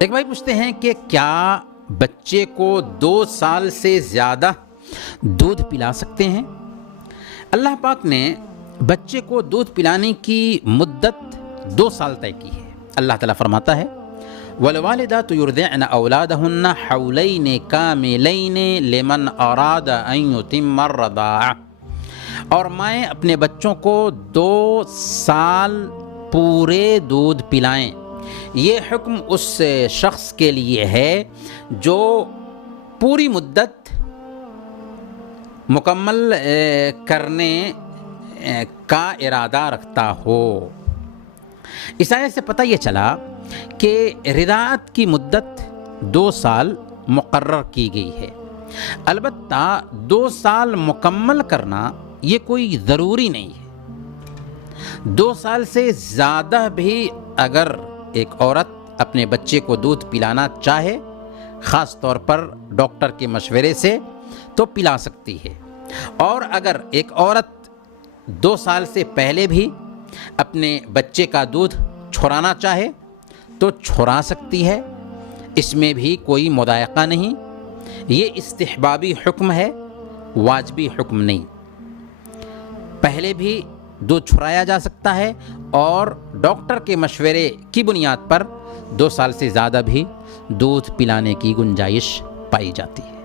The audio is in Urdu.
ایک بھائی پوچھتے ہیں کہ کیا بچے کو 2 سال سے زیادہ دودھ پلا سکتے ہیں؟ اللہ پاک نے بچے کو دودھ پلانے کی مدت 2 سال طے کی ہے۔ اللہ تعالیٰ فرماتا ہے وَالْوَالِدَاتُ يُرْضِعْنَ أَوْلَادَهُنَّ حَوْلَيْنِ كَامِلَيْنِ لِمَنْ أَرَادَ أَنْ يُتِمَّ الرَّضَاعَةَ، اور مائیں اپنے بچوں کو 2 سال پورے دودھ پلائیں۔ یہ حکم اس شخص کے لیے ہے جو پوری مدت مکمل کرنے کا ارادہ رکھتا ہو۔ اس آیت سے پتہ یہ چلا کہ رضاعت کی مدت 2 سال مقرر کی گئی ہے، البتہ 2 سال مکمل کرنا یہ کوئی ضروری نہیں ہے۔ 2 سال سے زیادہ بھی اگر ایک عورت اپنے بچے کو دودھ پلانا چاہے، خاص طور پر ڈاکٹر کے مشورے سے، تو پلا سکتی ہے، اور اگر ایک عورت 2 سال سے پہلے بھی اپنے بچے کا دودھ چھرانا چاہے تو چھرا سکتی ہے، اس میں بھی کوئی مضائقہ نہیں۔ یہ استحبابی حکم ہے، واجبی حکم نہیں۔ پہلے بھی دودھ چھرایا جا سکتا ہے، اور ڈاکٹر کے مشورے کی بنیاد پر 2 سال سے زیادہ بھی دودھ پلانے کی گنجائش پائی جاتی ہے۔